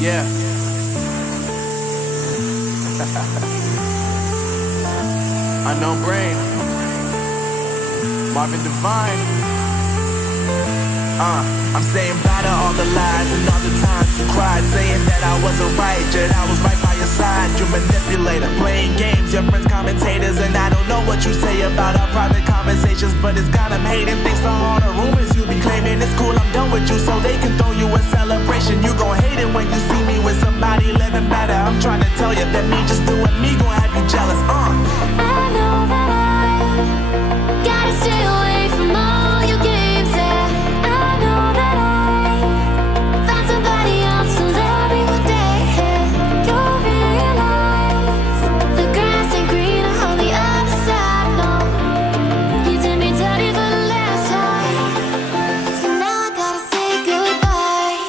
Yeah. Unknown Brain. Marvin Devine. I'm saying bye to all the lies and all the times you cried, saying that I wasn't right, yet I was right by your side. You manipulator, playing games, your friends commentators, and I don't know what you say about our private conversations, but it's got them hating. Thanks to all the rumors you be claiming. It's cool, I'm done with you, so they can throw you a celebration. You gon' hate it when you see me with somebody living better. I'm trying to tell you that me just doing me gon' have you jealous. I know that I gotta stay away from all your games. Yeah, I know that I found somebody else to love me one day. You'll realize the grass ain't greener on the other side. No, you did me dirty for the last time, so now I gotta say goodbye.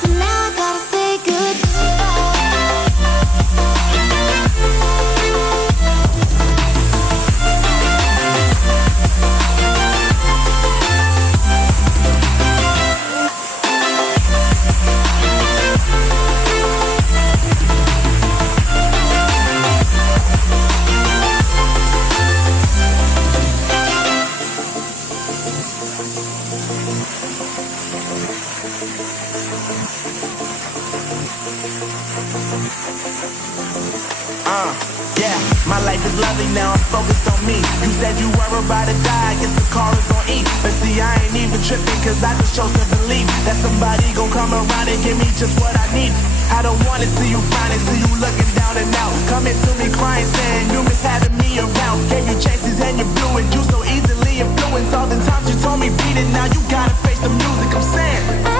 So now I gotta say Yeah, my life is lovely now, I'm focused on me. You said you were about to die, I guess the car is on E. But see, I ain't even tripping, cause I just chose to believe that somebody gon' come around and give me just what I need. I don't wanna see you frowning, see you looking down and out, coming to me crying, saying you miss having me around. Gave you chances and you blew it, you so easily influenced. All the times you told me beat it, now you gotta face the music. I'm saying